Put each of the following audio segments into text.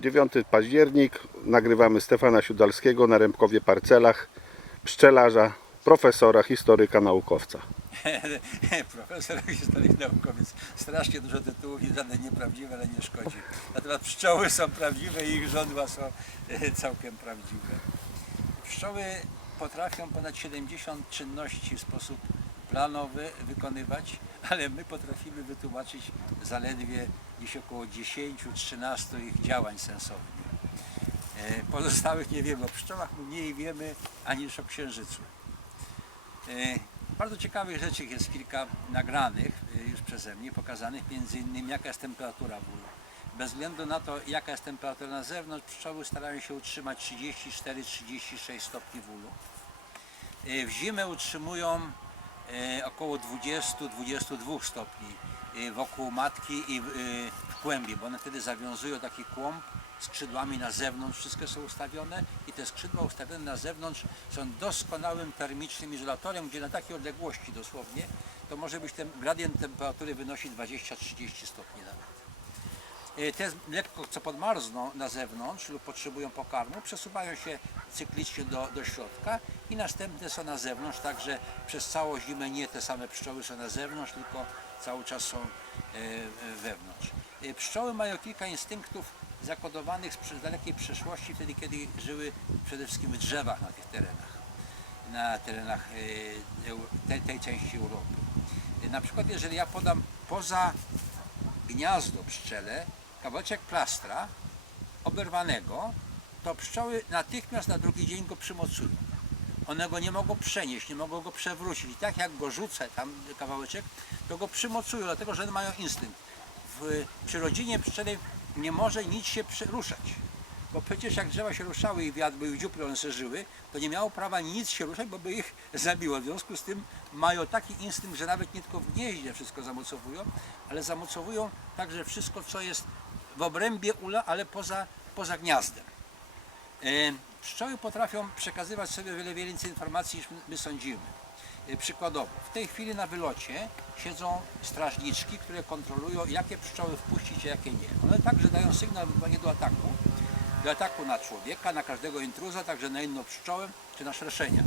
9 październik. Nagrywamy Stefana Siudalskiego na Rębkowie Parcelach, pszczelarza, profesora, historyka, naukowca. Profesor historyk naukowiec. Strasznie dużo tytułów i żadne nieprawdziwe, ale nie szkodzi. Natomiast pszczoły są prawdziwe i ich żądła są e, całkiem prawdziwe. Pszczoły potrafią ponad 70 czynności w sposób planowy wykonywać, ale my potrafimy wytłumaczyć zaledwie gdzieś około 10-13 ich działań sensownych. E, Pozostałych nie wiemy. O pszczołach mniej wiemy aniż o księżycu. E, Bardzo ciekawych rzeczy jest kilka nagranych e, już przeze mnie, pokazanych między innymi jaka jest temperatura w ulu. Bez względu na to jaka jest temperatura na zewnątrz, pszczoły starają się utrzymać 34-36 stopni. E, W zimę utrzymują około 20-22 stopni e, wokół matki i w, e, w kłębie, bo one wtedy zawiązują taki kłąb skrzydłami na zewnątrz, wszystkie są ustawione i te skrzydła ustawione na zewnątrz są doskonałym termicznym izolatorem, gdzie na takiej odległości dosłownie to może być ten gradient temperatury wynosi 20-30 stopni nawet. E, Te lekko co podmarzną na zewnątrz lub potrzebują pokarmu, przesuwają się cyklicznie do, do środka i następne są na zewnątrz, także przez całą zimę nie te same pszczoły są na zewnątrz, tylko cały czas są e, e, wewnątrz. E, Pszczoły mają kilka instynktów zakodowanych z dalekiej przeszłości, wtedy kiedy żyły przede wszystkim w drzewach na tych terenach, na terenach tej, tej części Europy. Na przykład jeżeli ja podam poza gniazdo pszczele, kawałeczek plastra oberwanego, to pszczoły natychmiast na drugi dzień go przymocują. One go nie mogą przenieść, nie mogą go przewrócić. I tak jak go rzucę tam kawałeczek, to go przymocują, dlatego że one mają instynkt. W, przy rodzinie pszczelej nie może nic się ruszać. Bo przecież jak drzewa się ruszały i wiatr był dziupli one se żyły, to nie miało prawa nic się ruszać, bo by ich zabiło. W związku z tym mają taki instynkt, że nawet nie tylko w gnieździe wszystko zamocowują, ale zamocowują także wszystko, co jest w obrębie ula, ale poza, poza gniazdem. E, Pszczoły potrafią przekazywać sobie wiele więcej informacji niż my- my sądzimy. E, Przykładowo, w tej chwili na wylocie siedzą strażniczki, które kontrolują, jakie pszczoły wpuścić, a jakie nie. One także dają sygnał ewentualnie do ataku. Do ataku na człowieka, na każdego intruza, także na inną pszczołę, czy na szerszenia.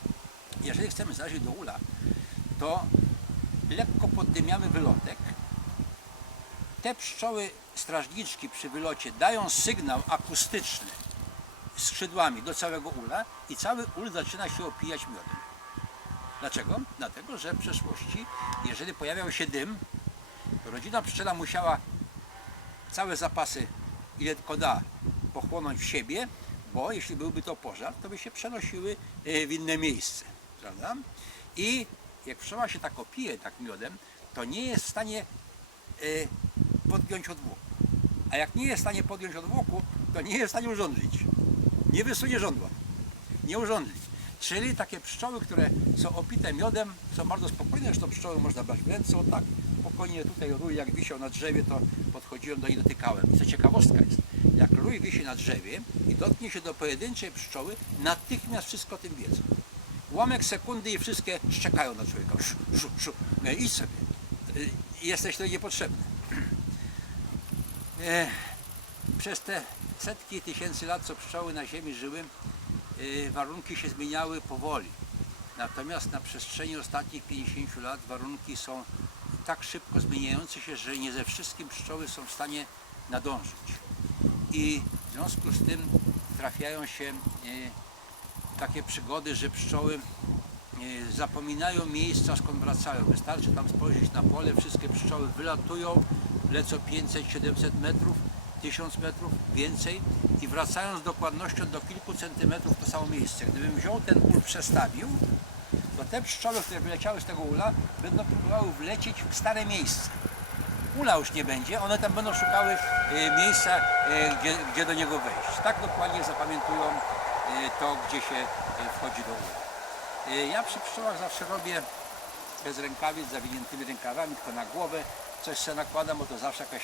Jeżeli chcemy zajrzeć do ula, to lekko poddymiamy wylotek. Te pszczoły strażniczki przy wylocie dają sygnał akustyczny skrzydłami do całego ula i cały ul zaczyna się opijać miodem. Dlaczego? Dlatego, że w przeszłości, jeżeli pojawiał się dym, rodzina pszczela musiała całe zapasy, ile tylko da, pochłonąć w siebie, bo jeśli byłby to pożar, to by się przenosiły e, w inne miejsce. Prawda? I jak pszczoła się tak opije tak miodem, to nie jest w stanie e, podgiąć odwłoku. A jak nie jest w stanie podjąć odwłoku, to nie jest w stanie urządlić. Nie wysunie żądła. Nie urządli. Czyli takie pszczoły, które są opite miodem, są bardzo spokojne, zresztą pszczoły można brać w ręce, o tak, spokojnie tutaj rój jak wisiał na drzewie, to podchodziłem do niej, dotykałem. Co ciekawostka jest, jak rój wisi na drzewie i dotknie się do pojedynczej pszczoły, natychmiast wszystko o tym wiedzą. Ułamek sekundy i wszystkie szczekają na człowieka. Szu, szu, szu. No idź sobie. Y, Jesteś tutaj niepotrzebny. Ech, przez te setki tysięcy lat, co pszczoły na Ziemi żyły, y, warunki się zmieniały powoli. Natomiast na przestrzeni ostatnich 50 lat warunki są tak szybko zmieniające się, że nie ze wszystkim pszczoły są w stanie nadążyć. I w związku z tym trafiają się y, takie przygody, że pszczoły y, zapominają miejsca, skąd wracają. Wystarczy tam spojrzeć na pole, wszystkie pszczoły wylatują, lecą 500-700 metrów, 1000 metrów, więcej i wracają z dokładnością do kilku centymetrów to samo miejsce. Gdybym wziął ten ul, przestawił, to te pszczoły, które wyleciały z tego ula, będą próbowały wlecieć w stare miejsce. Ula już nie będzie, one tam będą szukały e, miejsca, e, gdzie, gdzie do niego wejść. Tak dokładnie zapamiętują e, to, gdzie się wchodzi do ula. Ja przy pszczołach zawsze robię bez rękawic, zawiniętymi rękawami, tylko na głowę coś sobie nakładam, bo to zawsze jakaś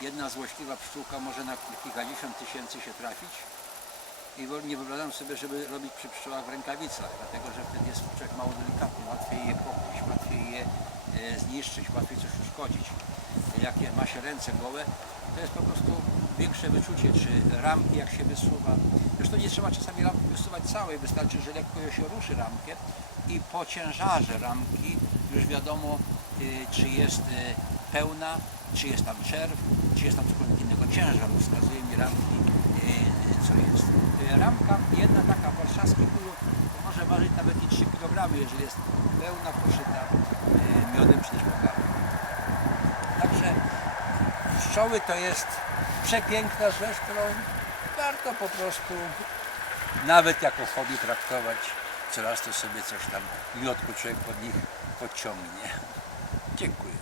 jedna złośliwa pszczółka może na kilkadziesiąt tysięcy się trafić. I nie wyobrażam sobie, żeby robić przy pszczołach w rękawicach, dlatego że wtedy jest człowiek mało delikatny, łatwiej je pokryć, łatwiej je e, zniszczyć, łatwiej coś uszkodzić. jakie ma się ręce gołe, to jest po prostu większe wyczucie, czy ramki jak się wysuwa. Zresztą nie trzeba czasami ramki wysuwać całej, wystarczy, że lekko się ruszy ramkę i po ciężarze ramki już wiadomo, y, czy jest y, pełna, czy jest tam czerw, czy jest tam cokolwiek innego. Ciężar wskazuje mi ramki, y, co jest. Y, Ramka jedna taka warszawski ulu może ważyć nawet i 3 kg, jeżeli jest pełna, poszyta y, miodem czy też pokarmem. Także pszczoły to jest przepiękna rzecz, którą warto po prostu nawet jako hobby traktować. Coraz to sobie coś tam miodku człowiek pod nich podciągnie. Dziękuję.